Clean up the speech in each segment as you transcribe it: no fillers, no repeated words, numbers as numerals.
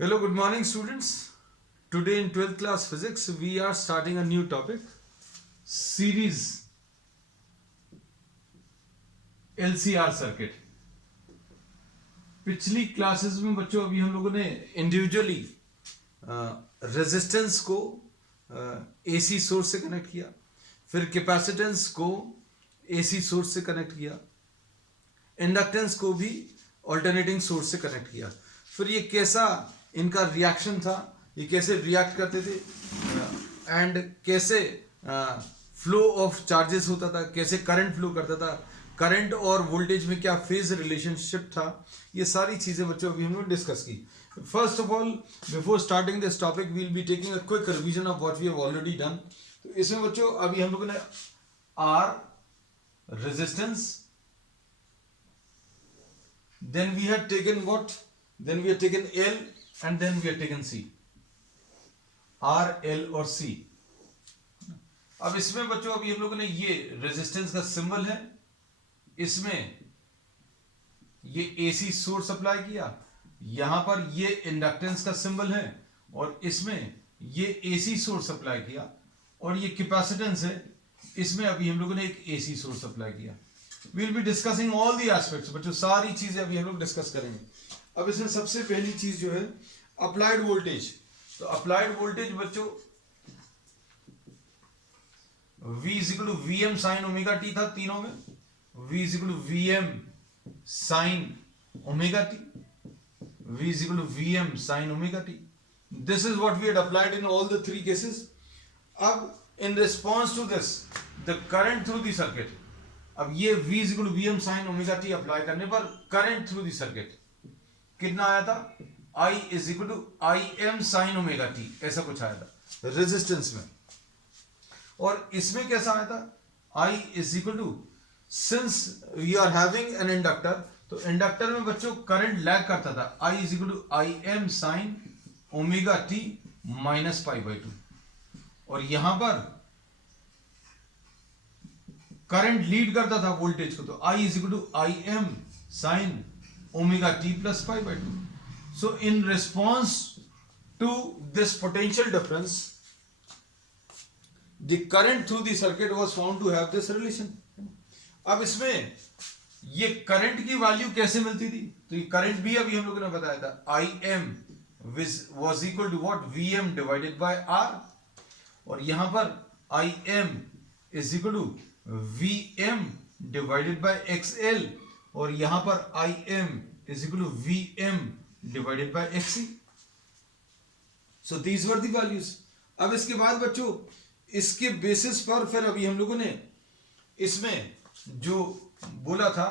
Hello, good morning, students. Today in 12th class physics, we are starting a new topic series LCR circuit. पिछली classes में बच्चों अभी हम लोगों ने इंडिविजुअली रेजिस्टेंस को एसी सोर्स से कनेक्ट किया, फिर कैपेसिटेंस को एसी सोर्स से कनेक्ट किया, इंडक्टेंस को भी ऑल्टरनेटिंग सोर्स से कनेक्ट किया। फिर ये कैसा इनका रिएक्शन था, ये कैसे रिएक्ट करते थे एंड कैसे फ्लो ऑफ चार्जेस होता था, कैसे करंट फ्लो करता था, करंट और वोल्टेज में क्या फेज रिलेशनशिप था, ये सारी चीज़ें बच्चों अभी हम लोग डिस्कस की। First of all, before starting this topic we will be taking a quick revision of what we have already done. तो इसमें बच्चों अभी हम लोगों ने R resistance, then we had taken what, then we had taken L and then we had taken C, R, L और C। अब इसमें बच्चों अभी हम लोगों ने ये रेजिस्टेंस का सिंबल है, इसमें ये एसी सोर्स अप्लाई किया, यहां पर ये इंडक्टेंस का सिंबल है और इसमें ये एसी सोर्स अप्लाई किया, और ये कैपेसिटेंस है, इसमें अभी हम लोगों ने एक एसी सोर्स अप्लाई किया। We will be discussing all the aspects बच्चों, सारी चीजें अभी हम लोग डिस्कस करेंगे। अब इसमें सबसे पहली चीज जो है अप्लाइड वोल्टेज। तो अप्लाइड वोल्टेज बच्चों V equal to V M sine omega T था तीनों में, V equal to V M sine omega T, V equal to V M sine omega T. This is what we had applied in all the three cases. अब in response to this the current through the circuit, अब ये V equal to V M sine omega T apply करने पर current through the circuit कितना आया था, I is equal to I M sine omega T, ऐसा कुछ आया था रेजिस्टेंस में। और इसमें कैसा आया था, I is equal to, since we are having an inductor, तो इंडक्टर में बच्चों करंट लैग करता था, I is equal to I M sine omega T minus pi by two, और यहां पर करंट लीड करता था वोल्टेज को, तो I is equal to I M sine omega T plus pi by two. So in response to this potential difference the current through the circuit was found to have this relation। अब इसमें ये current की value कैसे मिलती थी, तो ये current भी अभी हम लोगों ने बताया था, I M was equal to what, V M divided by R, और यहां पर I M is equal to V M divided by X L, और यहां पर I M is equal to V M divided by X C. So these were the values. अब इसके बाद बच्चों इसके बेसिस पर फिर अभी हम लोगों ने इसमें जो बोला था,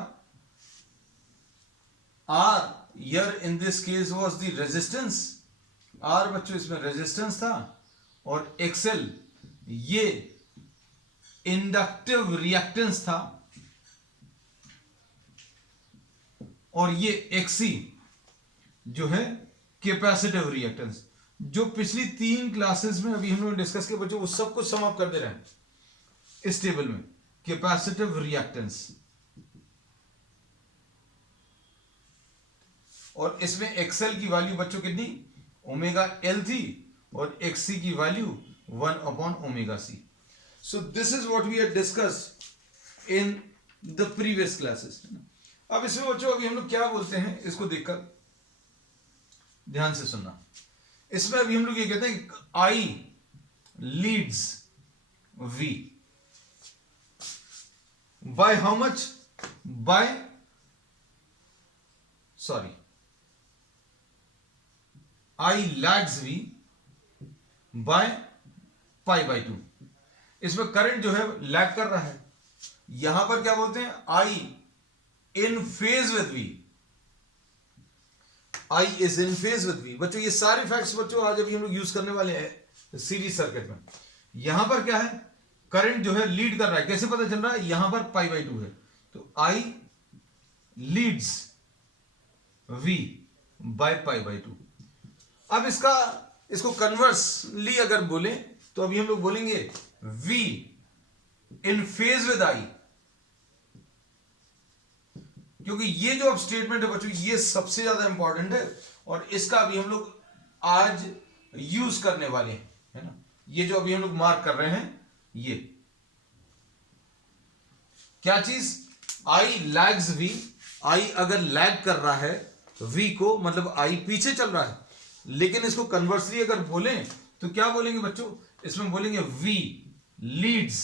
R here in this case was the resistance, R बच्चों इसमें रेजिस्टेंस था, और एक्सएल ये इंडक्टिव रिएक्टेंस था, और ये एक्सी जो है कैपेसिटिव रिएक्टेंस। जो पिछली तीन क्लासेस में अभी हम लोग डिस्कस किया बच्चों, वो सब कुछ सम अप कर दे रहे हैं इस टेबल में, कैपेसिटिव रिएक्टेंस, और इसमें एक्सएल की वैल्यू बच्चों कितनी, ओमेगा एल थी, और एक्ससी की value 1 upon omega C. So this is what we had discussed in the previous classes. अब इसमें बच्चों अभी हम लोग क्या बोलते हैं, इसको देखकर ध्यान से सुनना। इसमें अभी हम लोग ये कहते हैं I leads V by how much, by sorry I lags V by pi by two. इसमें करंट जो है लैग कर रहा है, यहां पर क्या बोलते हैं, I in phase with V, I is in phase with V। बच्चों ये सारे फैक्ट्स बच्चों आज अभी हम लोग यूज करने वाले हैं सीरीज सर्किट में। यहां पर क्या है, करंट जो है लीड कर रहा है, कैसे पता चल रहा है, यहां पर पाई बाई टू है, तो I leads V by pi by two. अब इसको कन्वर्सली अगर बोले तो अभी हम लोग बोलेंगे V in phase with I, क्योंकि ये जो अब स्टेटमेंट है बच्चों ये सबसे ज्यादा इंपॉर्टेंट है, और इसका अभी हम लोग आज यूज करने वाले हैं, है ना। ये जो अभी हम लोग मार्क कर रहे हैं, ये क्या चीज, आई लैग्स वी, आई अगर लैग कर रहा है वी को, मतलब आई पीछे चल रहा है। लेकिन इसको कन्वर्सली अगर बोलें तो क्या बोलेंगे बच्चों, इसमें बोलेंगे वी लीड्स,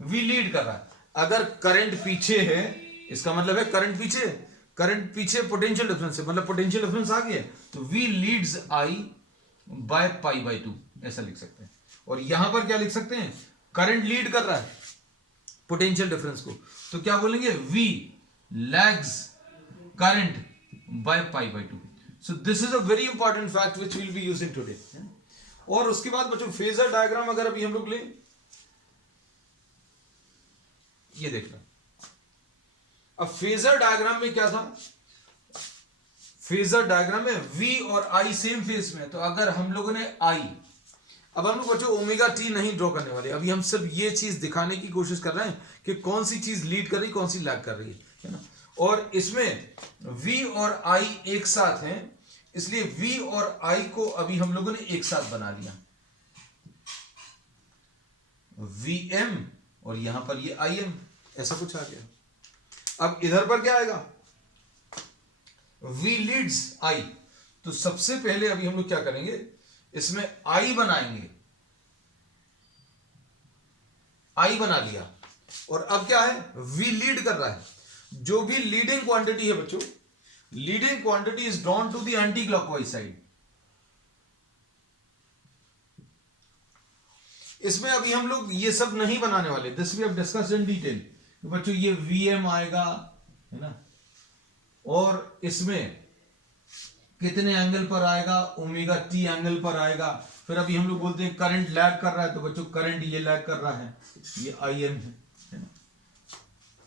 वी लीड कर रहा है। अगर करंट पीछे है, इसका मतलब है करंट पीछे, करंट पीछे पोटेंशियल डिफरेंस है, मतलब पोटेंशियल डिफरेंस आ गया, तो V leads I by pi by 2, ऐसा लिख सकते हैं। और यहां पर क्या लिख सकते हैं, करंट लीड कर रहा है पोटेंशियल डिफरेंस को, तो क्या बोलेंगे, V lags current by pi by 2। So this is a very important fact which will be using today. और उसके बाद बच्चों फेजर डायग्राम अगर अभी हम लोग लें, ये देखना, अब फेजर डायग्राम में क्या था, फेजर डायग्राम में V और I सेम फेज में है। तो अगर हम लोगों ने I, अब हम लोग बच्चों ओमेगा टी नहीं ड्रॉ करने वाले, अभी हम सिर्फ ये चीज दिखाने की कोशिश कर रहे हैं कि कौन सी चीज लीड कर रही, कौन सी लैग कर रही है ना। और इसमें V और I एक साथ हैं, इसलिए V और I को अभी हम लोगों ने एक साथ बना लिया, VM और यहां पर ये IM, ऐसा कुछ आ गया। अब इधर पर क्या आएगा, V लीड्स I। तो सबसे पहले अभी हम लोग क्या करेंगे, इसमें I बनाएंगे, I बना लिया। और अब क्या है, V लीड कर रहा है, जो भी लीडिंग क्वांटिटी है बच्चों, leading quantity is drawn to the anti clockwise side. इसमें अभी हम लोग ये सब नहीं बनाने वाले, this we have discussed in detail. बच्चों ये VM आएगा, है ना, और इसमें कितने एंगल पर आएगा, ओमेगा टी एंगल पर आएगा। फिर अभी हम लोग बोलते हैं करंट लैग कर रहा है, तो बच्चों करंट ये लैग कर रहा है, ये IM है ना।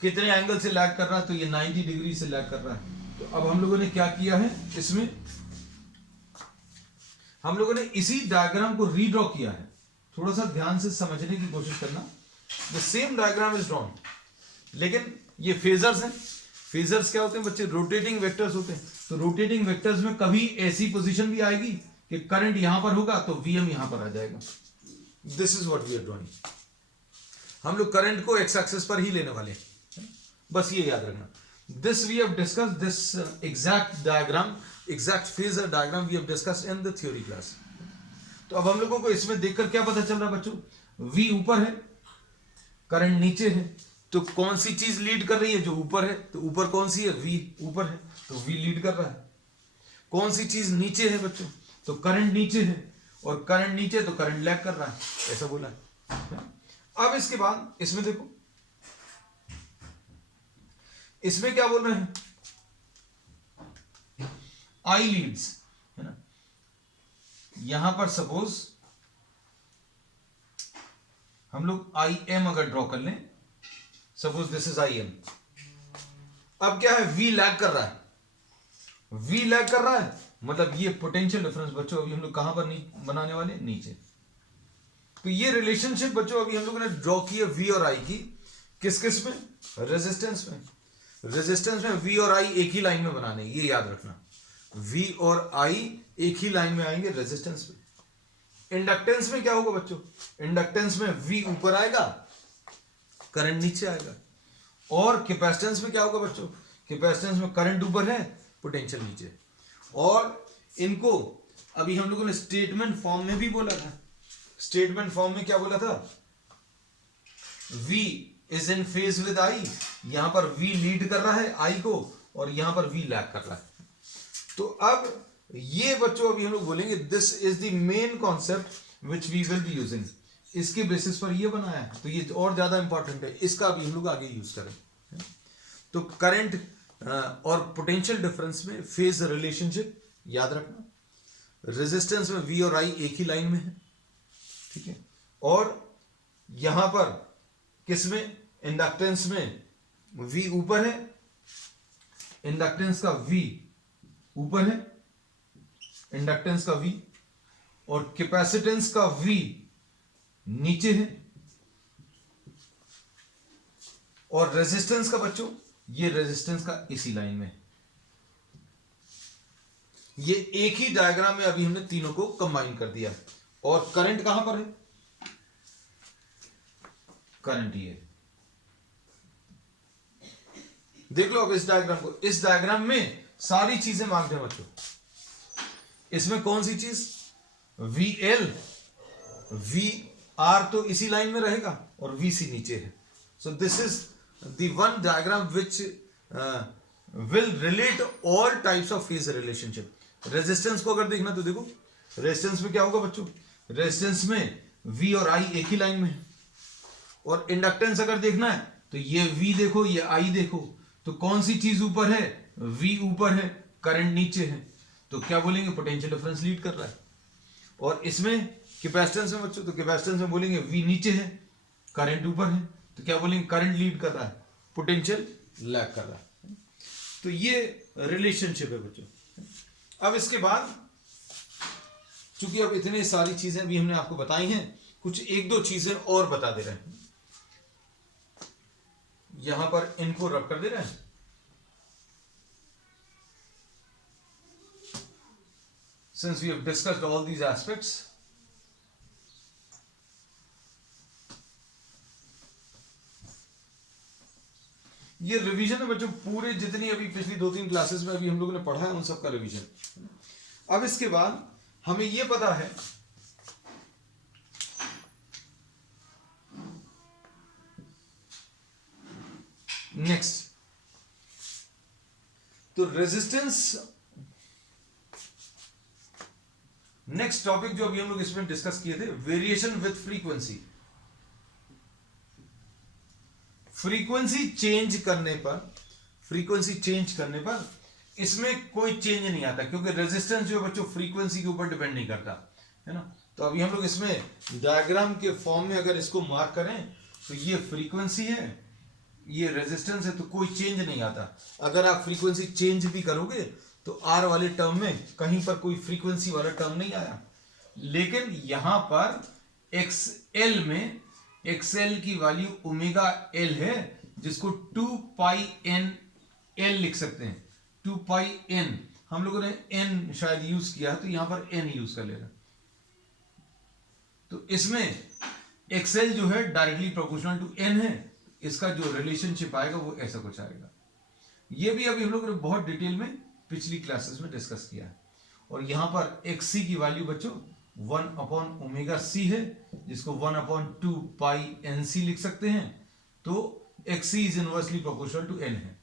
कितने एंगल से लैग कर रहा है, तो ये 90 डिग्री से लैग कर रहा है। तो अब हम लोगों ने क्या किया है, इसमें हम लोगों ने इसी डायग्राम को रीड्रॉ किया है। थोड़ा सा ध्यान से समझने की कोशिश करना, the same diagram is drawn, लेकिन ये फेजर्स हैं। फेजर्स क्या होते हैं बच्चे, रोटेटिंग वेक्टर्स होते हैं। तो रोटेटिंग वेक्टर्स में कभी ऐसी पोजीशन भी आएगी कि करंट यहां पर होगा तो VM यहां पर आ जाएगा। This is what we are drawing. हम लोग करंट को एक्स एक्सिस पर ही लेने वाले हैं, बस ये याद रखना। This we have discussed, this exact diagram, exact phasor diagram we have discussed in the theory class. तो अब हम लोगों को इसमें देखकर क्या पता चल रहा है बच्चों, V ऊपर है, करंट नीचे है, तो कौन सी चीज लीड कर रही है, जो ऊपर है, तो ऊपर कौन सी है, V ऊपर है, तो V लीड कर रहा है। कौन सी चीज नीचे है बच्चों, तो करंट नीचे है, और करंट नीचे तो करंट लैग कर रहा है, ऐसा बोला है। अब इसके बाद इसमें देखो, इसमें क्या बोल रहे हैं, I लीड्स, है ना। यहां पर सपोज हम लोग IM अगर ड्रॉ कर लें, सपोज दिस इज IM। अब क्या है, V लैग कर रहा है, V लैग कर रहा है, मतलब ये पोटेंशियल डिफरेंस बच्चों अभी हम लोग कहां पर बनाने वाले, नीचे। तो ये रिलेशनशिप बच्चों अभी हम लोगों ने ड्रॉ की है V और I की, किस किस में, रेजिस्टेंस में। रेजिस्टेंस में V और I एक ही लाइन में बनाने, ये याद रखना, V और I एक ही लाइन में आएंगे रेजिस्टेंस में। इंडक्टेंस में क्या होगा बच्चों, इंडक्टेंस में V ऊपर आएगा, करंट नीचे आएगा। और कैपेसिटेंस में क्या होगा बच्चों, कैपेसिटेंस में करंट ऊपर है, पोटेंशियल नीचे। और इनको अभी हम लोगों ने स्टेटमेंट फॉर्म में भी बोला था। स्टेटमेंट फॉर्म में क्या बोला था, V is in phase with I, यहां पर V लीड कर रहा है I को, और यहां पर V लैग कर रहा है। तो अब ये बच्चों अभी हम लोग बोलेंगे, this is the main concept which we will be using. इसके बेसिस पर ये बनाया है, तो ये और ज्यादा इंपॉर्टेंट है, इसका अभी हम लोग आगे यूज करें। तो करंट और पोटेंशियल डिफरेंस में फेज रिलेशनशिप याद रखना। रेजिस्टेंस में V और I एक ही लाइन में है, ठीक है। और यहां पर किसमें, इंडक्टेंस में V ऊपर है, इंडक्टेंस का V ऊपर है, इंडक्टेंस का V, और कैपेसिटेंस का V नीचे है, और रेजिस्टेंस का बच्चों, ये रेजिस्टेंस का इसी लाइन में है। ये एक ही डायग्राम में अभी हमने तीनों को कंबाइन कर दिया। और करंट कहां पर है? करंट ये देख लो। अब इस डायग्राम को, इस डायग्राम में सारी चीजें मार्क्ड है बच्चों। इसमें कौन सी चीज? VL, VR तो इसी लाइन में रहेगा और VC नीचे है। So this is the one diagram which will relate all types of phase relationship. Resistance को अगर देखना तो देखो, रेजिस्टेंस में क्या होगा बच्चों? रेजिस्टेंस में V और I एक ही लाइन में है। और इंडक्टेंस अगर देखना है तो ये V देखो, ये I देखो, तो कौन सी चीज ऊपर है? V ऊपर है, करंट नीचे है, तो क्या बोलेंगे? पोटेंशियल डिफरेंस लीड कर रहा है। और इसमें कैपेसिटेंस में बच्चों, तो कैपेसिटेंस में बोलेंगे V नीचे है, करंट ऊपर है, तो क्या बोलेंगे? करंट लीड कर रहा है, पोटेंशियल लैग कर रहा है। तो ये रिलेशनशिप है बच्चों। अब इसके बाद चूंकि अब इतनी सारी चीजें भी हमने आपको बताई हैं, कुछ एक दो चीजें और बता दे रहे हैं। यहां पर इनको रख कर दे रहे हैं। Since we have discussed all these aspects, ये रिवीजन है बच्चों, पूरे जितनी अभी पिछली 2-3 क्लासेस में अभी हम लोगों ने पढ़ा है उन सब का रिवीजन। अब इसके बाद हमें ये पता है नेक्स्ट, तो रेजिस्टेंस, नेक्स्ट टॉपिक जो अभी हम लोग इसमें डिस्कस किए थे, variation with frequency. Frequency change करने पर, फ्रीक्वेंसी चेंज करने पर इसमें कोई चेंज नहीं आता, क्योंकि रेजिस्टेंस जो है बच्चों फ्रीक्वेंसी के ऊपर डिपेंड नहीं करता है ना। तो अभी हम लोग इसमें डायग्राम के फॉर्म में अगर इसको मार्क करें तो ये फ्रीक्वेंसी है, ये रेजिस्टेंस है, तो कोई चेंज नहीं आता। अगर आप फ्रीक्वेंसी चेंज भी करोगे तो R वाले टर्म में कहीं पर कोई फ्रीक्वेंसी वाला टर्म नहीं आया, लेकिन यहां पर XL में XL की वैल्यू ओमेगा L है, जिसको 2 पाई n L लिख सकते हैं। 2 पाई n, हम लोगों ने n शायद यूज किया है, तो यहां पर n यूज कर लेना। तो इसमें XL जो है डायरेक्टली प्रोपोर्शनल टू n है, इसका जो रिलेशनशिप आएगा वो ऐसा कुछ आएगा। ये भी अभी हम लोगों ने बहुत डिटेल में पिछली क्लासेस में डिस्कस किया है। और यहां पर XC की वैल्यू बच्चों 1 अपॉन ओमेगा C है, जिसको 1 अपॉन 2 पाई NC लिख सकते हैं। तो XC is inversely proportional to n है।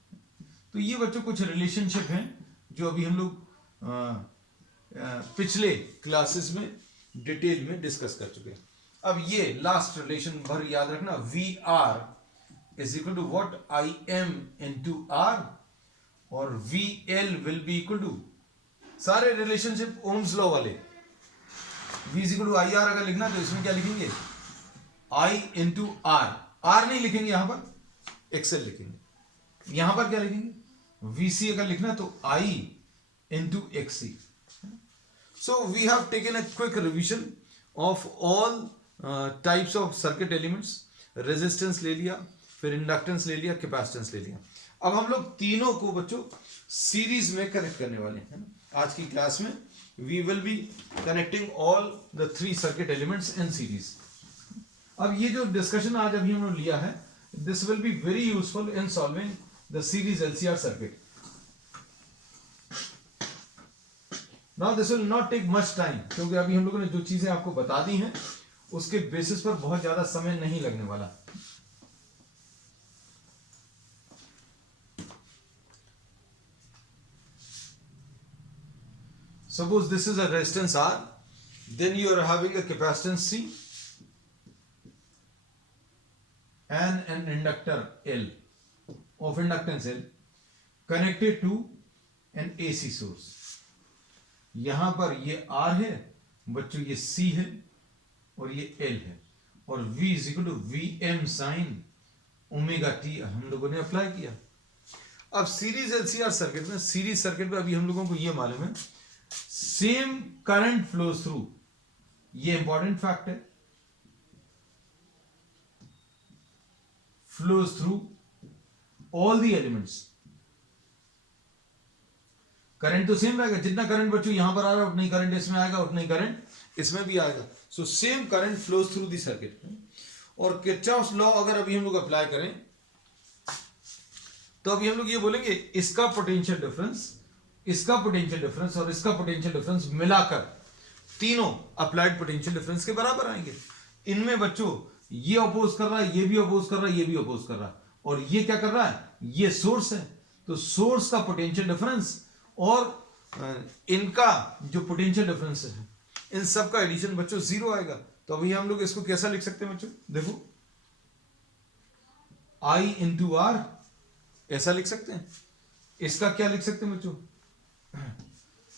तो ये बच्चों कुछ रिलेशनशिप हैं जो अभी हम लोग पिछले क्लासेस में डिटेल में डिस्कस कर चुके हैं। अब ये लास्ट रिलेशन भर याद रखना, VR is equal to what? IM into R, और VL will be equal to, सारे रिलेशनशिप ओम्स लॉ वाले, V is equal to IR अगर लिखना तो इसमें क्या लिखेंगे? I इंटू R, R नहीं लिखेंगे, यहां पर XL लिखेंगे। यहां पर क्या लिखेंगे? VC अगर लिखना तो I into XC। So we have taken a quick revision of all types of circuit elements। Resistance ले लिया, फिर इंडक्टेंस ले लिया, कैपेसिटेंस ले लिया। अब हम लोग तीनों को बच्चों सीरीज में कनेक्ट करने वाले हैं। आज की क्लास में we will be connecting all the 3 circuit elements in series. अब ये जो डिस्कशन आज अभी हम लोग लिया है, this will be very useful in solving the series LCR circuit. Now this will not take much time, क्योंकि अभी हम लोगों ने जो चीजें आपको बता दी हैं उसके बेसिस पर बहुत ज्यादा समय नहीं लगने वाला। Suppose this is a resistance R, then you are having a capacitance C and an inductor L of inductance L connected to an AC source। यहां पर ये R है बच्चों, ये C है और ये L है, और V is equal to VM sine omega T हम लोगों ने अप्लाई किया। अब सीरीज LCR सर्किट में, सीरीज सर्किट में अभी हम लोगों को ये मालूम है सेम करंट फ्लोज थ्रू, ये इंपॉर्टेंट फैक्ट है, flows through all the elements. Current तो सेम रहेगा, जितना करंट बच्चों यहां पर आ रहा है उतना ही करंट इसमें आएगा, उतना ही करंट इसमें भी आएगा। So same current flows through the circuit. और किरचॉफ्स लॉ अगर अभी हम लोग अप्लाई करें तो अभी हम लोग ये बोलेंगे इसका पोटेंशियल डिफरेंस, इसका पोटेंशियल डिफरेंस और इसका पोटेंशियल डिफरेंस मिलाकर तीनों अप्लाइड पोटेंशियल डिफरेंस के बराबर आएंगे। इनमें बच्चों ये अपोज कर रहा है, ये भी अपोज कर रहा है, ये भी अपोज कर रहा है, और ये क्या कर रहा है, ये सोर्स है। तो सोर्स का पोटेंशियल डिफरेंस और इनका जो पोटेंशियल डिफरेंस है, इन सब का एडिशन बच्चों जीरो आएगा। तो अभी हम लोग इसको कैसा लिख सकते हैं बच्चों, देखो I इंटू आर ऐसा लिख सकते हैं। इसका क्या लिख सकते हैं बच्चों,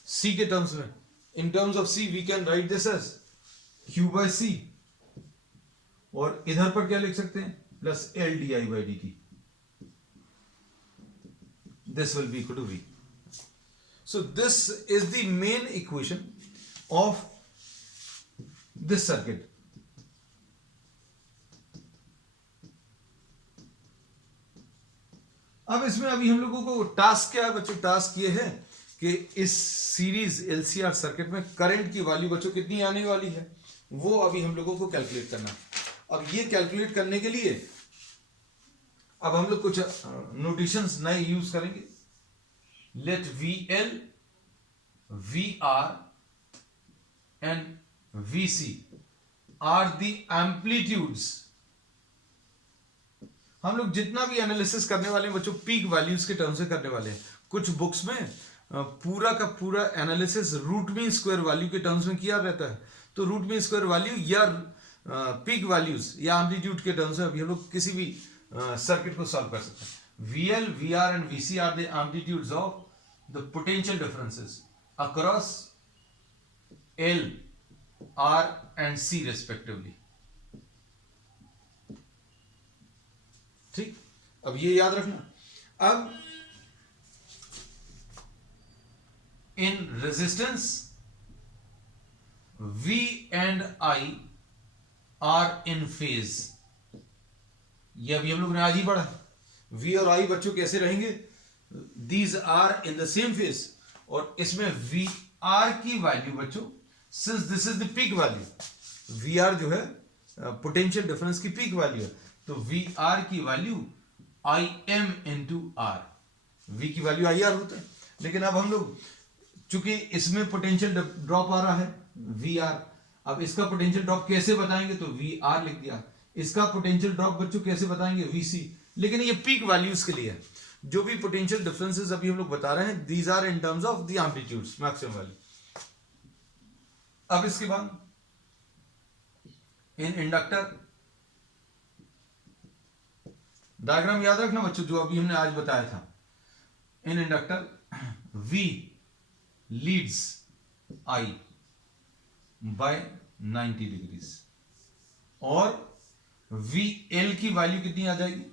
C के टर्म्स में, in terms of C we can write this as Q by C, और इधर पर क्या लिख सकते हैं, plus L di by dt, this will be equal to V. So this is the main equation of this circuit. अब इसमें अभी हम लोगों को टास्क क्या है बच्चों, टास्क ये है कि इस सीरीज एलसीआर सर्किट में करंट की वैल्यू बच्चों कितनी आने वाली है, वो अभी हम लोगों को कैलकुलेट करना। अब ये कैलकुलेट करने के लिए अब हम लोग कुछ नोटेशंस नए यूज करेंगे। Let V L, V R and V C are the amplitudes. हम लोग जितना भी एनालिसिस करने वाले हैं बच्चों पीक वैल्यूज के टर्म से करने वाले हैं। कुछ बुक्स में पूरा का पूरा analysis root mean square value के टर्म्स में किया रहता है। तो रूट मीन स्क्वायर वैल्यू या पीक वैल्यूज या एम्पलीट्यूड के टर्म्स में अभी हम लोग किसी भी सर्किट को सॉल्व कर सकते हैं। V L, V R and V C are the amplitudes of the potential differences across L, R and C respectively. ठीक, अब ये याद रखना। अब in resistance V and I are in phase, ये अभी हम लोग ने आज ही पढ़ा। V और I बच्चों कैसे रहेंगे, these are in the same phase, और इसमें वी आर की वैल्यू बच्चों, since this is the peak value, V R जो है पोटेंशियल डिफरेंस की पीक वैल्यू है, तो वी आर की value I M into R, V की वैल्यू आई आर होता है। लेकिन अब हम लोग चूंकि इसमें पोटेंशियल ड्रॉप आ रहा है वी आर, अब इसका पोटेंशियल ड्रॉप कैसे बताएंगे, तो वी आर लिख दिया। इसका पोटेंशियल ड्रॉप बच्चों कैसे बताएंगे, वी सी। लेकिन ये पीक वैल्यूज के लिए है। जो भी पोटेंशियल डिफरेंसेस अभी हम लोग बता रहे हैं, these are in terms of the amplitudes, maximum value. अब इसके बाद इन इंडक्टर डायग्राम याद रखना बच्चों, जो अभी हमने आज बताया था। In inductor V leads I by 90 degrees, और VL की वैल्यू कितनी आ जाएगी,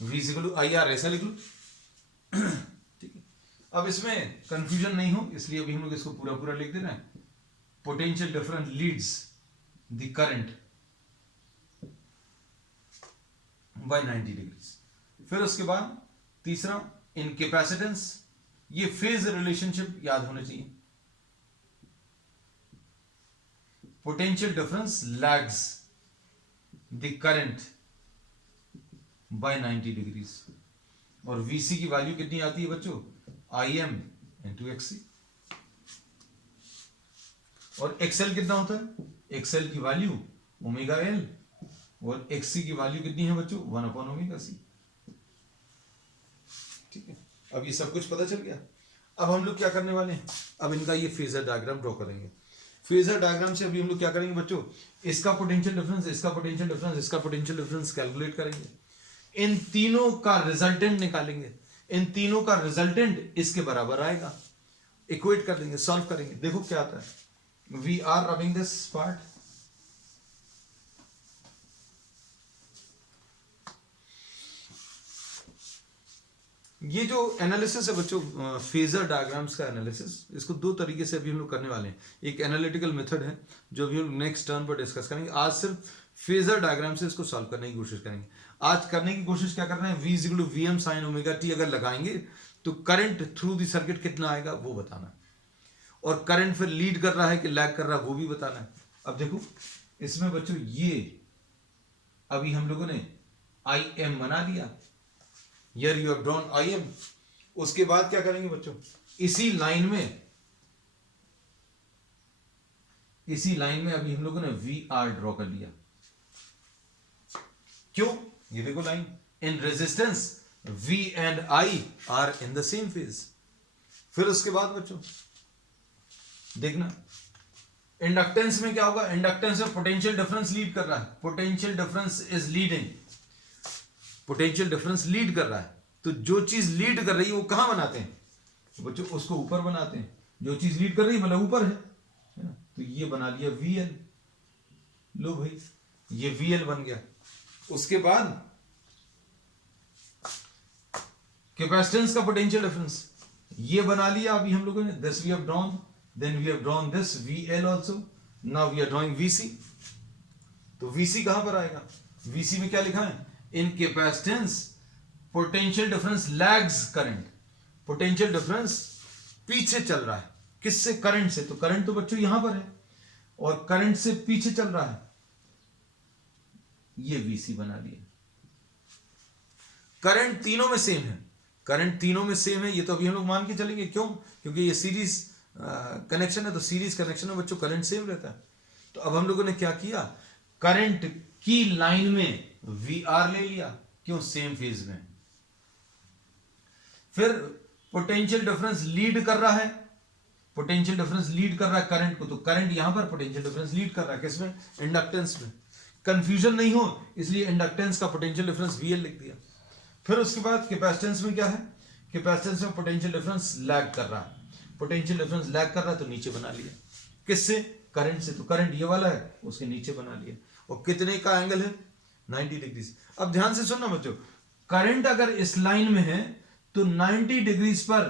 V equal to I R, ऐसा लिख लो। ठीक है, अब इसमें कंफ्यूजन नहीं हो इसलिए अभी हम लोग इसको पूरा पूरा लिख दे रहे हैं। Potential difference leads the current by 90 degrees। फिर उसके बाद तीसरा इन कैपेसिटेंस, ये फेज रिलेशनशिप याद होने चाहिए। Potential difference lags the current by 90 degrees, और वीसी की वैल्यू कितनी आती है बच्चों, आई एम इंटू एक्सी, और एक्सएल कितना होता है, एक्सएल की वैल्यू ओमेगा एल, और एक्सी की वैल्यू कितनी है बच्चों, 1 अपॉन ओमेगा सी। ठीक है, अब ये सब कुछ पता चल गया। अब हम लोग क्या करने वाले हैं, अब इनका ये फेजर डायग्राम ड्रॉ करेंगे। फेजर डायग्राम से अभी हम लोग क्या करेंगे बच्चों, इसका पोटेंशियल डिफरेंस, इसका पोटेंशियल डिफरेंस, इसका पोटेंशियल डिफरेंस कैलकुलेट करेंगे। इन तीनों का रिजल्टेंट निकालेंगे, इन तीनों का रिजल्टेंट इसके बराबर आएगा, इक्वेट कर देंगे, सॉल्व करेंगे। देखो क्या आता है। We are rubbing this part। ये जो एनालिसिस है बच्चों, फेजर डायग्राम्स का एनालिसिस, इसको दो तरीके से अभी हम लोग करने वाले हैं। एक एनालिटिकल मेथड है जो अभी हम नेक्स्ट टर्न पर डिस्कस करेंगे। आज सिर्फ फेजर डायग्राम से इसको सॉल्व करने की कोशिश करेंगे। आज करने की कोशिश क्या कर रहे हैं, v is equal to V M sine omega T अगर लगाएंगे तो करंट थ्रू द सर्किट कितना आएगा वो बताना है, और करंट फिर लीड कर रहा है कि लैग कर रहा है वो भी बताना है। अब देखो इसमें बच्चों ये अभी हम लोगों ने आई एम बना दिया, here you have drawn I am. उसके बाद क्या करेंगे बच्चों, इसी लाइन में अभी हम लोगों ने वी आर ड्रॉ कर लिया। क्यों, ये देखो line, in resistance V and I are in the same phase. फिर उसके बाद बच्चों देखना इंडक्टेंस में क्या होगा, इंडक्टेंस में पोटेंशियल डिफरेंस लीड कर रहा है, potential difference is leading, potential difference lead कर रहा है। तो जो चीज लीड कर रही है वो कहां बनाते हैं तो बच्चों, उसको ऊपर बनाते हैं। जो चीज लीड कर रही है मतलब ऊपर है ना, तो ये बना लिया VL। लो भाई ये VL बन गया। उसके बाद कैपेसिटेंस का पोटेंशियल डिफरेंस ये बना लिया अभी हम लोगों ने, this we have drawn, then we have drawn this VL also, now we are drawing VC। तो VC कहां पर आएगा, VC में क्या लिखा है, in capacitance potential difference lags current, potential difference पीछे चल रहा है, किससे, करंट से। तो करंट तो बच्चों यहां पर है और करंट से पीछे चल रहा है, ये VC बना लिया। करंट तीनों में सेम है, करंट तीनों में सेम है, ये तो अभी हम लोग मान के चलेंगे। क्यों, क्योंकि ये सीरीज कनेक्शन है, तो सीरीज कनेक्शन में बच्चों करंट सेम रहता है। तो अब हम लोगों ने क्या किया, करंट की लाइन में VR ले लिया, क्यों, सेम फेज में। फिर पोटेंशियल डिफरेंस लीड कर रहा है, पोटेंशियल डिफरेंस लीड कर रहा है करंट को, तो करंट यहां पर पोटेंशियल डिफरेंस लीड कर रहा है, किसमें, इंडक्टेंस में। कंफ्यूजन नहीं हो इसलिए इंडक्टेंस का पोटेंशियल डिफरेंस VL लिख दिया। फिर उसके बाद कैपेसिटेंस में क्या है, कैपेसिटेंस में पोटेंशियल डिफरेंस लैग कर रहा है, पोटेंशियल डिफरेंस लैग कर रहा है तो नीचे बना लिया, किससे, करंट से। तो करंट ये वाला है, उसके नीचे बना लिया। और कितने का एंगल है, 90 डिग्री। अब ध्यान से सुनना बच्चों, करंट अगर इस लाइन में है तो 90 डिग्रीज पर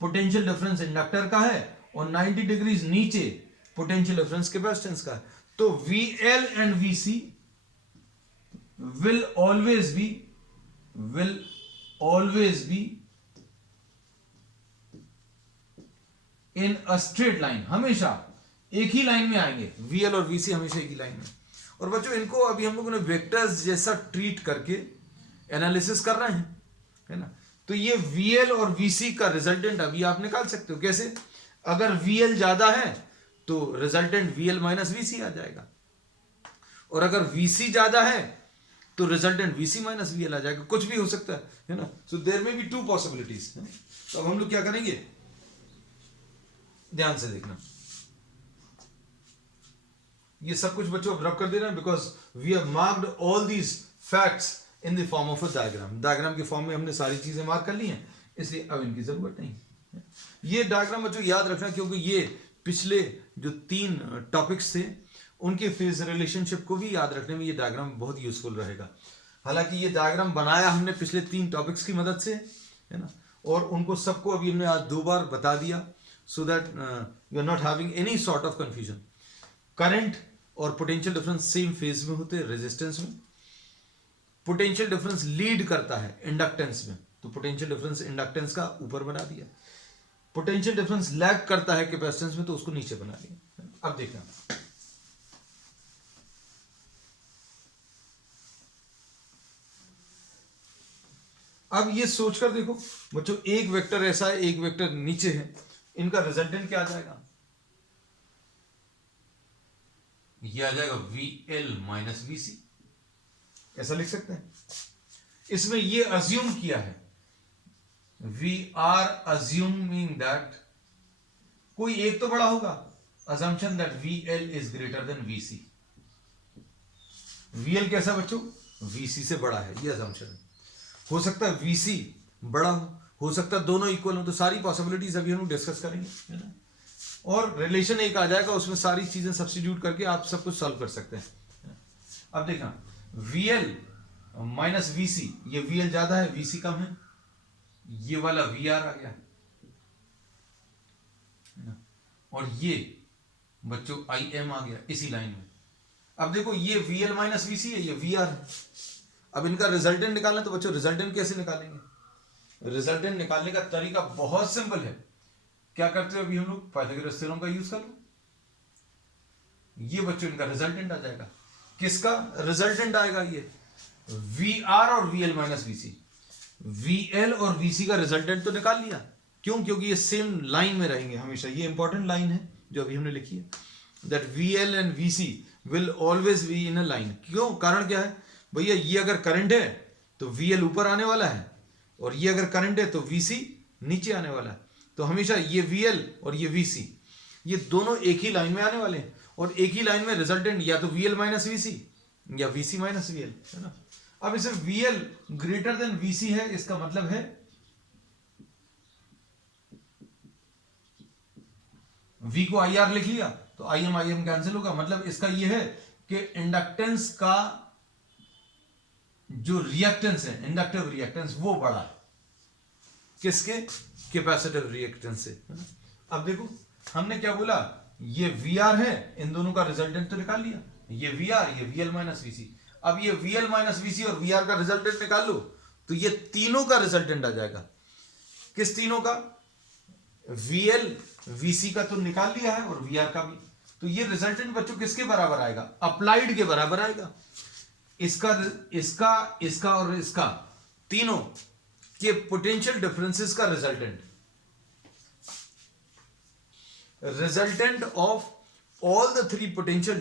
पोटेंशियल डिफरेंस इंडक्टर का है और 90 डिग्रीज नीचे पोटेंशियल डिफरेंस कैपेसिटेंस का है। तो VL and VC will always be in a straight line, हमेशा एक ही लाइन में आएंगे, VL और VC हमेशा एक ही लाइन में। और बच्चों इनको अभी हम लोगों ने वेक्टर्स जैसा ट्रीट करके एनालिसिस कर रहे हैं, है ना। तो ये VL और VC का रिजल्टेंट अभी आप निकाल सकते हो, कैसे, अगर VL ज्यादा है तो रिजल्टेंट VL माइनस VC आ जाएगा, और अगर VC ज्यादा है तो रिजल्टेंट VC माइनस VL आ जाएगा, कुछ भी हो सकता है ना। सो देयर में बी टू पॉसिबिलिटीज। तो अब हम लोग क्या करेंगे, ध्यान से देखना, ये सब कुछ बच्चों अब रब कर देना, because we have marked all these facts in the form of a diagram. Diagram के फॉर्म में हमने सारी चीजें मार्क कर ली हैं, इसलिए अब इनकी जरूरत नहीं। ये डायग्राम बच्चों याद रखना, क्योंकि ये पिछले जो 3 टॉपिक्स थे उनके फेज रिलेशनशिप को भी याद रखने में ये डायग्राम बहुत यूजफुल रहेगा। हालांकि ये डायग्राम बनाया हमने पिछले 3 टॉपिक्स की मदद से, है ना, और उनको सबको अभी हमने आज 2 बार बता दिया, so that you are not having any sort of confusion. Current और पोटेंशियल डिफरेंस सेम फेज में होते हैं रेजिस्टेंस में। पोटेंशियल डिफरेंस लीड करता है इंडक्टेंस में, तो पोटेंशियल डिफरेंस इंडक्टेंस का ऊपर बना दिया। पोटेंशियल डिफरेंस लैग करता है कैपेसिटेंस में, तो उसको नीचे बना दिया। अब देखना, अब ये सोचकर देखो बच्चों, एक वेक्टर ऐसा है, एक वेक्टर नीचे है, इनका रिजल्टेंट क्या आ जाएगा, ये आ जाएगा VL माइनस VC, ऐसा लिख सकते हैं। इसमें ये अज्यूम किया है, वी आर अज्यूमिंग दैट कोई एक तो बड़ा होगा, assumption that VL is greater than VC। VL कैसा बच्चों, VC से बड़ा है, ये assumption है। हो सकता है VC बड़ा हो सकता है दोनों इक्वल हो, तो सारी पॉसिबिलिटीज अभी हम डिस्कस करेंगे, है ना। और रिलेशन एक आ जाएगा, उसमें सारी चीजें सब्स्टिट्यूट करके आप सब कुछ सॉल्व कर सकते हैं। अब देखना, VL माइनस VC, ये VL ज्यादा है, VC कम है, ये वाला VR आ गया, और ये बच्चों IM आ गया इसी लाइन में। अब देखो ये VL माइनस VC है, ये VR है। अब इनका रिजल्टेंट निकालना, तो बच्चों रिजल्टेंट कैसे निकालेंगे? रिजल्टेंट निकालने का तरीका बहुत सिंपल है। क्या करते हो अभी हम लोग? पाइथागोरस थ्योरम का यूज कर लो। ये बच्चों इनका रिजल्टेंट आ जाएगा। किसका रिजल्टेंट आएगा? ये VR और VL माइनस VC। VL और VC का रिजल्टेंट तो निकाल लिया। क्यों? क्योंकि ये सेम लाइन में रहेंगे हमेशा। ये इंपॉर्टेंट लाइन है जो अभी हमने लिखी है, that VL and VC will always be in a line. क्यों? कारण क्या है भैया? ये अगर करंट है तो VL ऊपर आने वाला है, और ये अगर करंट है तो VC नीचे आने वाला है। तो हमेशा ये VL और ये VC, ये दोनों एक ही लाइन में आने वाले हैं, और एक ही लाइन में रिजल्टेंट या तो VL माइनस VC या VC माइनस VL, है ना। अब इसमें VL ग्रेटर देन VC है, इसका मतलब है V को IR लिख लिया तो IM कैंसिल होगा। मतलब इसका यह है कि इंडक्टेंस का जो रिएक्टेंस है, इंडक्टिव रिएक्टेंस, वो बड़ा है किसके? कैपेसिटिव रिएक्टेंस से। अब देखो हमने क्या बोला, ये VR है, इन दोनों का रिजल्टेंट तो निकाल लिया, ये VR, ये VL माइनस VC। अब ये VL माइनस VC और VR का रिजल्टेंट निकाल लो तो ये तीनों का रिजल्टेंट आ जाएगा। किस तीनों का? VL VC का तो निकाल लिया है और VR का भी। तो ये रिजल्टेंट बच्चों किसके बराबर आएगा? अप्लाइड के बराबर आएगा। इसका और इसका, तीनों के पोटेंशियल डिफरेंसेस का resultant of all the three potential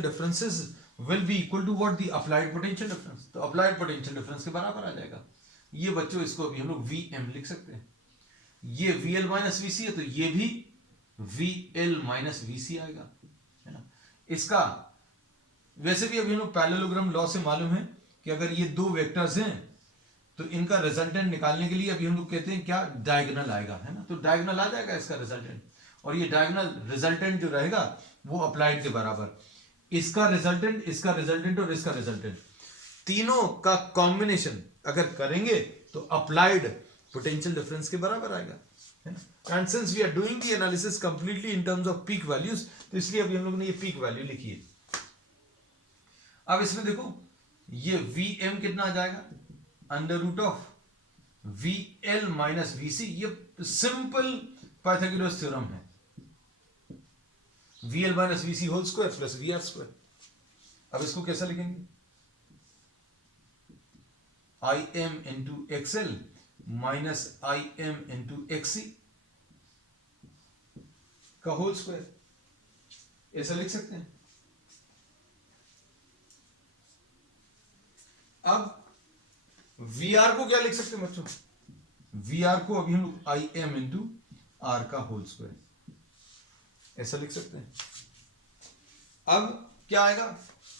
differences will be equal to what? The applied potential difference। तो applied potential difference के बराबर आ जाएगा। ये बच्चों इसको अभी हम लोग VM लिख सकते हैं। ये VL माइनस VC है तो ये भी VL माइनस VC आएगा, है ना। इसका वैसे भी अभी हम लोग पैरेललोग्राम लॉ से मालूम है कि अगर ये दो वेक्टर्स हैं तो इनका रिजल्टेंट निकालने के लिए अभी हम लोग कहते हैं क्या? डायगोनल आएगा, है ना। तो डायगोनल आ जाएगा इसका रिजल्टेंट, और ये डायगोनल रिजल्टेंट जो रहेगा वो अप्लाइड के बराबर। इसका रिजल्टेंट और इसका रिजल्टेंट, तीनों का कॉम्बिनेशन अगर करेंगे तो अप्लाइड पोटेंशियल डिफरेंस के बराबर आएगा, है ना। And since we are doing the analysis completely in terms of peak values, तो इसलिए अभी हम लोग ने ये पीक वैल्यू लिखी है। अब इसमें देखो ये VM कितना आ जाएगा? Under root of VL minus VC। ये सिंपल पाइथागोरस थ्योरम है। VL minus VC whole square plus VR square. अब इसको कैसा लिखेंगे? IM into XL minus IM into XC का होल स्क्वायर, ऐसा लिख सकते हैं। अब VR को क्या लिख सकते हैं बच्चों? VR को अभी हम लोग IM इंटू R का होल स्क्वायर, ऐसा लिख सकते हैं। अब क्या आएगा?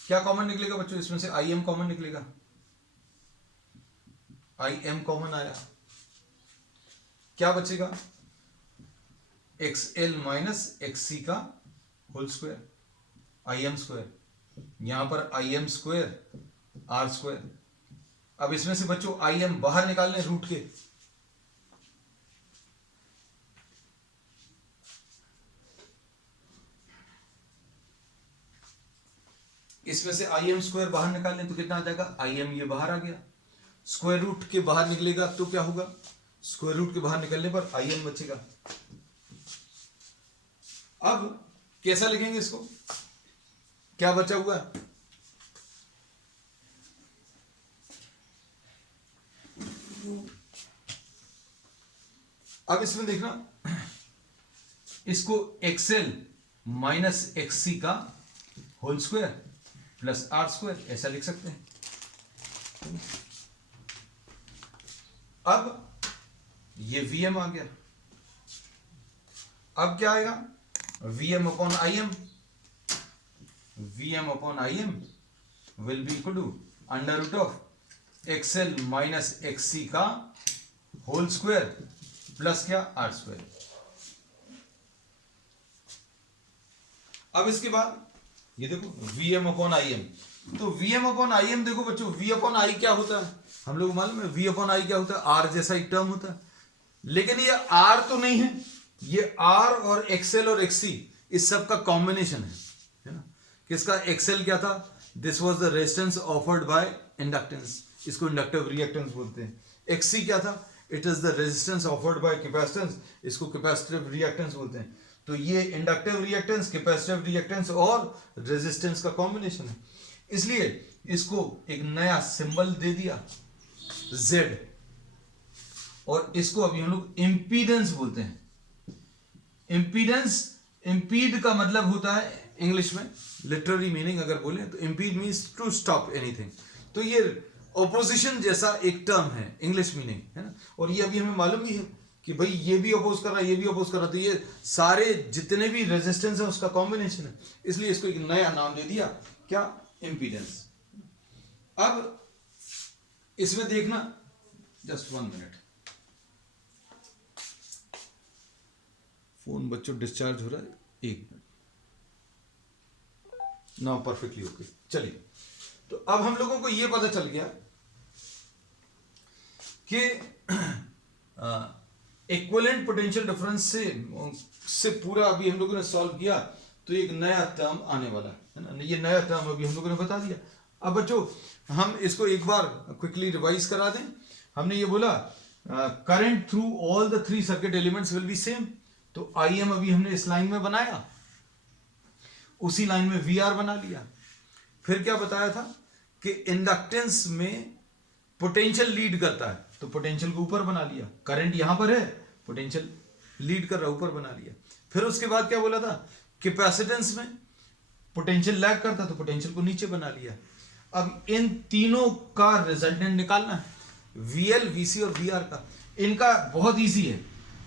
क्या कॉमन निकलेगा बच्चों? इसमें से IM कॉमन निकलेगा। IM कॉमन आया, क्या बचेगा? XL माइनस XC का होल स्क्वायर, IM स्क्वायर। यहां पर IM स्क्वायर R स्क्वायर। अब इसमें से बच्चों IM बाहर निकालने रूट के, इसमें से IM स्क्वायर बाहर निकालने तो कितना आ जाएगा? IM ये बाहर आ गया, स्क्वायर रूट के बाहर निकलेगा तो क्या होगा? स्क्वायर रूट के बाहर निकलने पर IM बचेगा। अब कैसा लिखेंगे इसको? क्या बचा हुआ? अब इसमें देखना, इसको XL माइनस XC का whole square plus R square, ऐसा लिख सकते हैं। अब ये VM आ गया। अब क्या आएगा? VM upon IM will be equal to under root of XL minus XC का होल स्क्वायर प्लस क्या? R square. अब इसके बाद ये देखो VM अपॉन IM, तो VM अपॉन IM देखो बच्चों, V अपॉन I क्या होता है? हम लोग मालूम है V अपॉन I क्या होता है? R जैसा एक टर्म होता है, लेकिन ये R तो नहीं है, ये आर और एक्सएल और एक्सी इस सब का कॉम्बिनेशन है ना। किसका एक्सएल क्या था, this was the resistance offered by inductance, इसको इंडक्टिव रिएक्टेंस बोलते हैं। एक्सी क्या था, it is the resistance offered by capacitance, इसको कैपेसिटिव रिएक्टेंस बोलते हैं। तो ये इंडक्टिव रिएक्टेंस, कैपेसिटिव रिएक्टेंस और रेजिस्टेंस का कॉम्बिनेशन है, इसलिए इसको एक नया सिंबल दे दिया Z, और इसको अभी हम लोग इंपीडेंस बोलते हैं। इंपीडेंस, इंपीड का मतलब होता है इंग्लिश में, लिटररी मीनिंग अगर बोले तो इंपीड मीन्स टू स्टॉप एनीथिंग। तो ये ऑपोजिशन जैसा एक टर्म है, इंग्लिश मीनिंग है ना। और ये अभी हमें मालूम भी है कि भाई ये भी अपोज कर रहा है, ये भी अपोज कर रहा है, तो ये सारे जितने भी रेजिस्टेंस है उसका कॉम्बिनेशन है, इसलिए इसको एक नया नाम दे दिया, क्या, इंपीडेंस। अब इसमें देखना, जस्ट 1 मिनट, फोन बच्चों डिस्चार्ज हो रहा है, 1 मिनट, नाउ परफेक्टली ओके। चलिए, तो अब हम लोगों को यह पता चल गया कि इक्विवेलेंट पोटेंशियल डिफरेंस से पूरा अभी हम लोगों ने सॉल्व किया, तो एक नया टर्म आने वाला है ना। ये नया टर्म अभी हम लोगों ने बता दिया। अब बच्चों हम इसको एक बार क्विकली रिवाइज करा दें। हमने ये बोला current through all the 3 circuit elements will be same, तो आई एम अभी हमने इस लाइन में बनाया, उसी लाइन में वी आर बना लिया। फिर क्या बताया था कि इंडक्टेंस में पोटेंशियल लीड करता है, तो पोटेंशियल को ऊपर बना लिया, करंट यहां पर है, पोटेंशियल लीड कर रहा है, ऊपर बना लिया। फिर उसके बाद क्या बोला था, कैपेसिटेंस में पोटेंशियल लैग करता, तो पोटेंशियल को नीचे बना लिया। अब इन तीनों का रिजल्टेंट निकालना है, वीएल, वीसी और वीआर का। इनका बहुत इजी है,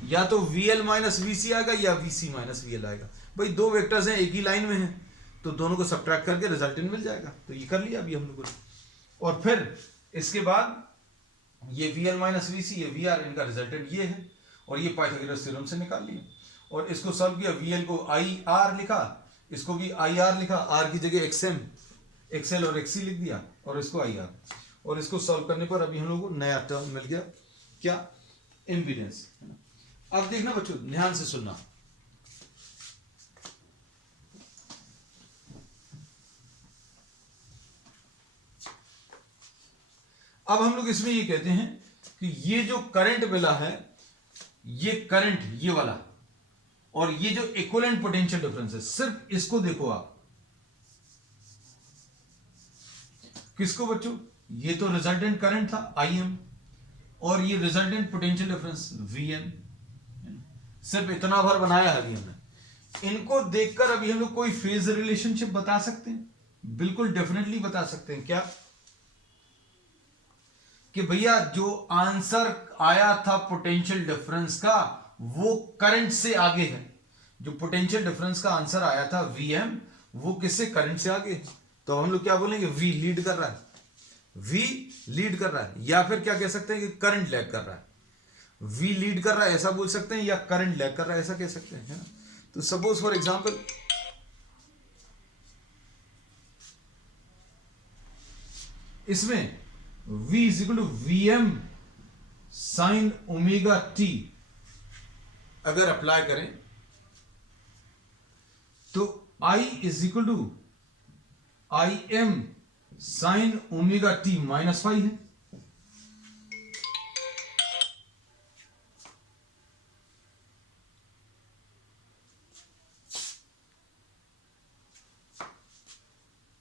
या तो वीएल माइनस वीसी आएगा या वीसी माइनस वीएल आएगा। भाई दो वेक्टर्स हैं, एक ही लाइन में हैं, तो दोनों को सब्ट्रैक्ट करके रिजल्टेंट मिल जाएगा। तो ये कर लिया अभी हम लोगों ने। और फिर इसके बाद ये वीएल माइनस वीसी, ये वीआर, इनका रिजल्टेंट ये है, और ये पाइथागोरस थ्योरम से निकाल लिया। और इसको सॉल्व किया, वीएल को आई आर लिखा, इसको भी आई आर लिखा, आर की जगह एक्सएम, एक्सएल और एक्सी लिख दिया, और इसको आई आर। और इसको सॉल्व करने पर अभी हम लोगों को नया टर्म मिल गया, क्या, इम्पीडेंस, है ना। अब देखना बच्चों, ध्यान से सुनना, अब हम लोग इसमें ये कहते हैं कि ये जो करंट मिला है, ये करंट, ये वाला, और ये जो इक्विवेलेंट पोटेंशियल डिफरेंस है, सिर्फ इसको देखो आप। किसको बच्चों, ये तो रिजल्टेंट करंट था IM, और ये रिजल्टेंट पोटेंशियल डिफरेंस VM, सिर्फ इतना भर बनाया है अभी हमने। इनको देखकर अभी हम लोग कोई फेज रिलेशनशिप बता सकते हैं, बिल्कुल डेफिनेटली बता सकते हैं। क्या, कि भैया जो आंसर आया था पोटेंशियल डिफरेंस का, वो करंट से आगे है। जो पोटेंशियल डिफरेंस का आंसर आया था VM, वो किससे, करंट से आगे। तो हम लोग क्या बोलेंगे, V लीड कर रहा है, V लीड कर रहा है, या फिर क्या कह सकते हैं कि करंट लैग कर रहा है। V लीड कर रहा है ऐसा बोल सकते हैं, या करंट लैग कर रहा है ऐसा कह सकते हैं, है ना। तो सपोज फॉर एग्जांपल, इसमें V is equal to VM sine omega t अगर अप्लाई करें, तो I is equal to IM sine omega t -5 है।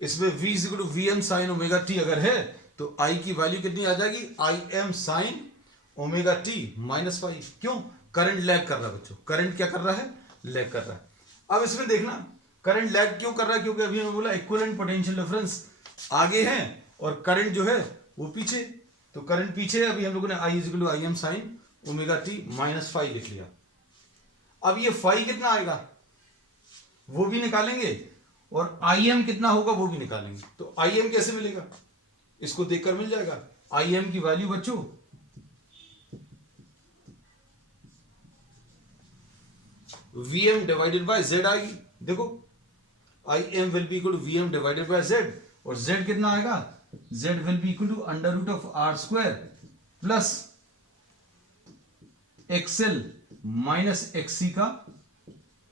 इसमें V is equal to VM sine omega t अगर है, तो I की वैल्यू कितनी आ जाएगी, IM साइन ओमेगा t -5। क्यों, करंट लैग कर रहा है बच्चों, करंट क्या कर रहा है, लैग कर रहा है। अब इसमें देखना करंट लैग क्यों कर रहा है, क्योंकि अभी हमने बोला इक्विवेलेंट पोटेंशियल डिफरेंस आगे है और करंट जो है वो पीछे। तो करंट पीछे है, अभी हम लोगों ने I is equal to IM sine omega t -5 लिख लिया। अब ये फाई कितना आएगा वो भी निकालेंगे, और IM कितना होगा वो भी निकालेंगे। तो IM कैसे मिलेगा, इसको देखकर मिल जाएगा। IM की वैल्यू बच्चों VM डिवाइडेड बाय Z आएगी। देखो IM will be equal to VM divided by Z, और Z कितना आएगा, Z will be equal to under root of R² plus XL minus XC का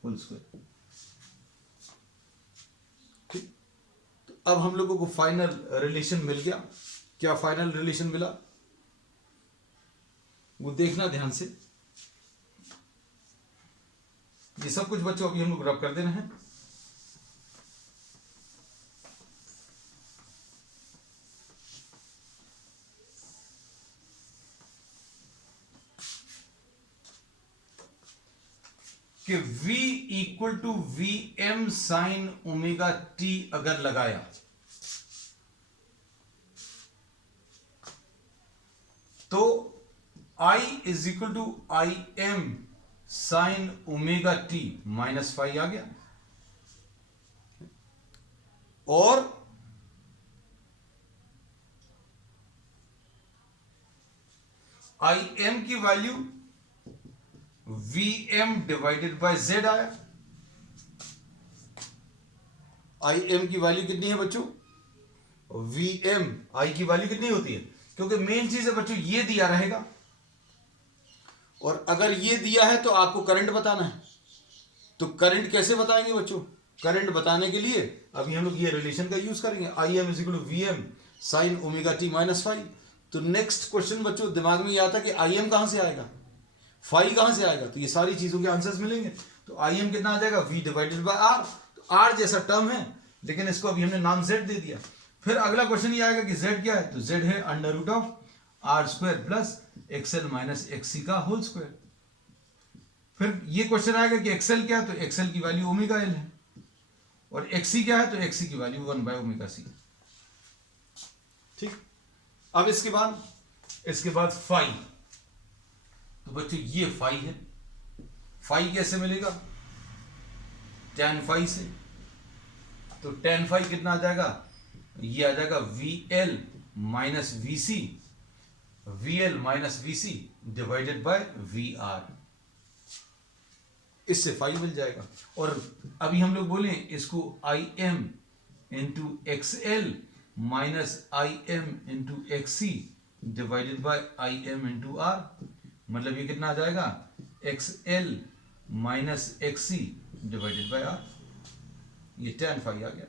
होल स्क्वायर। ठीक, तो अब हम लोगों को फाइनल रिलेशन मिल गया। क्या फाइनल रिलेशन मिला वो देखना ध्यान से। ये सब कुछ बच्चों अभी हम लोग रब कर देना है। कि v equal to V M sine omega T अगर लगाया तो I is equal to I M sine omega T minus five आ गया, और आई एम की value V M divided by Z आया। आई एम की वैल्यू कितनी है बच्चों? वी एम, आई की वैल्यू कितनी होती है? क्योंकि मेन चीज है बच्चों ये दिया रहेगा, और अगर ये दिया है तो आपको करंट बताना है। तो करंट कैसे बताएंगे बच्चों? करंट बताने के लिए अभी हम लोग ये रिलेशन का यूज करेंगे, I M is equal to V M sine omega T minus five. तो नेक्स्ट क्वेश्चन बच्चों दिमाग में ये आता है कि आई एम कहां से आएगा, फाइव कहां से आएगा? तो ये सारी चीजों के आंसर्स मिलेंगे। तो आई एम कितना आ जाएगा? V divided by R. तो आर जैसा टर्म है, लेकिन इसको अभी हमने नाम जेड दे दिया। फिर अगला क्वेश्चन ये आएगा कि जेड क्या है? तो जेड है under root of R square plus XL minus XC का होल स्क्वायर। फिर ये क्वेश्चन आएगा कि एक्सएल क्या है? तो एक्सएल की वैल्यू ओमेगा एल है, और एक्सी क्या है? तो एक्सी की वैल्यू 1 बाय ओमेगा सी। ठीक, अब इसके बाद फाई। तो बच्चों ये फाई है। फाई कैसे मिलेगा? tan फाई से। तो tan फाई कितना आ जाएगा? ये आ जाएगा V L minus V C, V L minus V C divided by V R. इससे फाई मिल जाएगा। और अभी हम लोग बोले इसको I M into X L minus I M into X C divided by I M into R. मतलब ये कितना आ जाएगा? X L minus X C divided by R. ये tan फाई आ गया।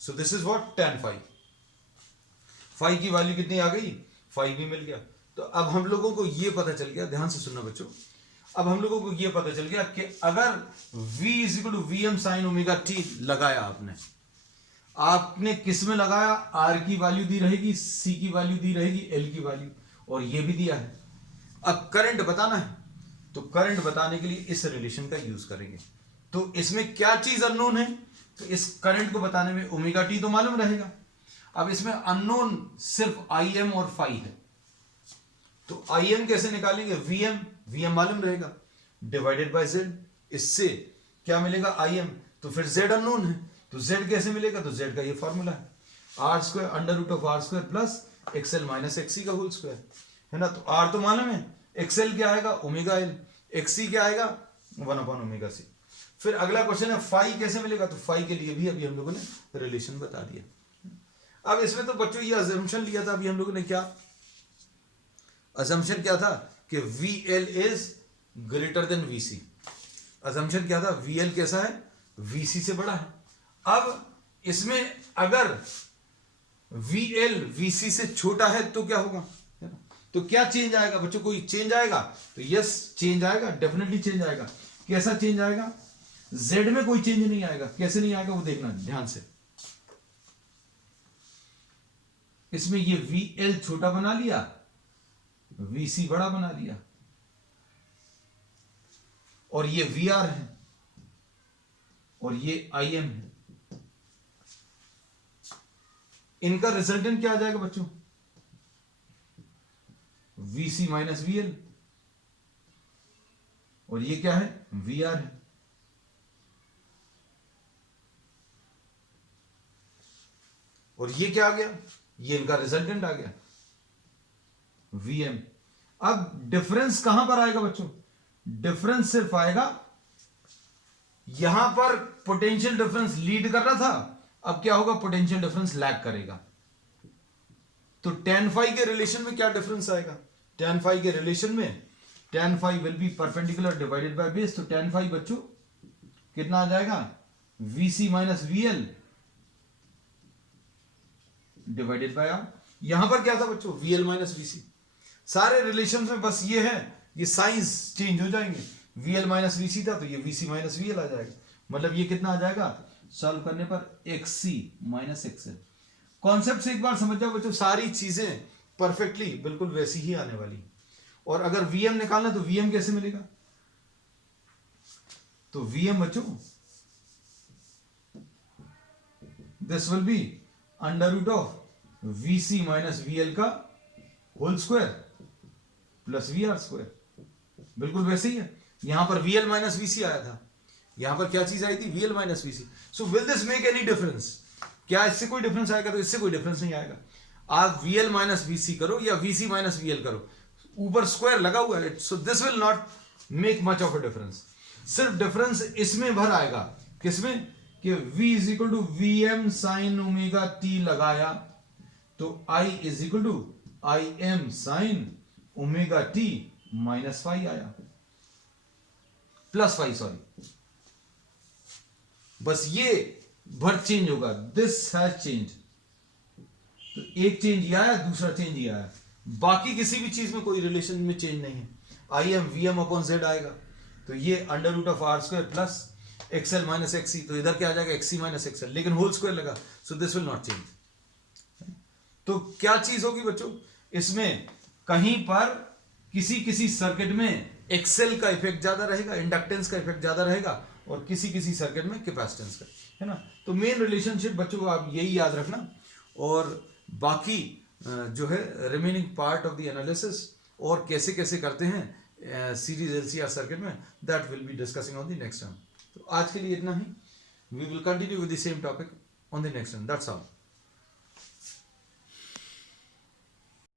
So this is what tan phi. Phi की value कितनी आ गई? फाई भी मिल गया। तो अब हम लोगों को ये पता चल गया, ध्यान से सुनना बच्चों, अब हम लोगों को ये पता चल गया कि अगर v is equal to V M sine omega T लगाया आपने किस में लगाया? r की वैल्यू दी रहेगी, c की वैल्यू दी रहेगी, l की वैल्यू, और ये भी दिया है। अब करंट बताना है, तो करंट बताने के लिए इस रिलेशन का यूज करेंगे। तो इसमें क्या चीज अननोन है? तो इस करंट को बताने में ओमेगा टी तो मालूम रहेगा। अब इसमें अननोन सिर्फ आई एम और फाई है। तो आई एम कैसे निकालेंगे? वी एम मालूम रहेगा डिवाइडेड बाय जेड। इससे क्या मिलेगा? I am. तो फिर जेड अननोन है, तो जेड कैसे मिलेगा? तो जेड का ये फॉर्मूला है R square under root of R square plus XL minus XC का होल स्क्वायर, है ना। तो आर तो मालूम है, एक्सएल क्या आएगा? ओमेगा एल, एक्सी क्या आएगा? 1 अपॉन ओमेगा सी। फिर अगला क्वेश्चन है फाई कैसे मिलेगा? तो फाई के लिए भी अभी हम लोगों ने रिलेशन बता दिया। अब इसमें तो बच्चों ये अजम्पशन लिया था अभी हम लोगों ने, क्या अजम्पशन क्या था? कि V L is greater than V C. Assumption क्या था? वी एल कैसा है? वी सी से बड़ा है। अब इसमें अगर वी एल वी सी से छोटा है तो क्या होगा? तो क्या चेंज आएगा बच्चों? कोई चेंज आएगा? तो यस चेंज आएगा, डेफिनेटली चेंज आएगा। कैसा चेंज आएगा? जेड में कोई चेंज नहीं आएगा। कैसे नहीं आएगा वो देखना ध्यान से। इसमें ये वी एल छोटा बना लिया, वी सी बड़ा बना लिया, और ये वी आर है और ये आई एम है। इनका रिजल्टेंट क्या आ जाएगा बच्चों? V C minus V L, और ये क्या है? वी आर है। और ये क्या आ गया? ये इनका रिजल्टेंट आ गया वी एम। अब डिफरेंस कहां पर आएगा बच्चों? डिफरेंस सिर्फ आएगा यहां पर पोटेंशियल डिफरेंस लीड कर रहा था, अब क्या होगा? पोटेंशियल डिफरेंस लैग करेगा। तो tan फाई के रिलेशन में क्या डिफरेंस आएगा? tan phi के रिलेशन में tan phi will be perpendicular divided by base, तो tan phi बच्चों कितना आ जाएगा, VC minus VL divided by R। यहां पर क्या था बच्चों, VL माइनस VC। सारे रिलेशन में बस ये है, ये साइंस चेंज हो जाएंगे, VL माइनस VC था तो ये VC माइनस VL आ जाएगा, मतलब ये कितना आ जाएगा सॉल्व करने पर XC माइनस XL। कॉन्सेप्ट से एक बार समझ जाओ बच्चों, सारी चीजें परफेक्टली बिल्कुल वैसी ही आने वाली। और अगर VM निकालना तो VM कैसे मिलेगा, तो VM बच्चों this will be under root of VC minus VL का whole square plus VR square, बिल्कुल वैसे ही है। यहां पर VL माइनस VC आया था, यहां पर क्या चीज आई थी, VL minus VC। So will this make any difference, क्या इससे कोई डिफरेंस आएगा, तो इससे कोई डिफरेंस नहीं आएगा। आप VL माइनस VC करो या VC माइनस VL करो, ऊपर स्क्वायर लगा हुआ है, so this will not make much of a difference. सिर्फ डिफरेंस इसमें भर आएगा, किसमें, कि V is equal to VM sine omega t लगाया तो I is equal to IM sine omega t minus five आया, प्लस 5 सॉरी, बस ये भर चेंज होगा, दिस हैज चेंज। तो एक चेंज ये आया, दूसरा चेंज ये आया, बाकी किसी भी चीज में कोई रिलेशन में चेंज नहीं है। IM VM अपॉन Z आएगा, तो ये under root of R square plus XL minus XC, तो इधर क्या आ जाएगा XC माइनस XL, लेकिन होल स्क्वायर लगा, so this will not change. तो क्या चीज होगी बच्चों, इसमें कहीं पर किसी किसी सर्किट में एक्सेल का इफेक्ट ज्यादा रहेगा, इंडक्टेंस का इफेक्ट ज्यादा रहेगा, और किसी किसी सर्किट में कैपेसिटेंस का, है ना। तो मेन रिलेशनशिप बच्चों आप यही याद रखना, और बाकी जो है remaining part of the analysis और कैसे कैसे करते हैं सीरीज LCR सर्किट में, that will be discussing on the next time. तो आज के लिए इतना ही, we will continue with the same topic on the next time, that's all.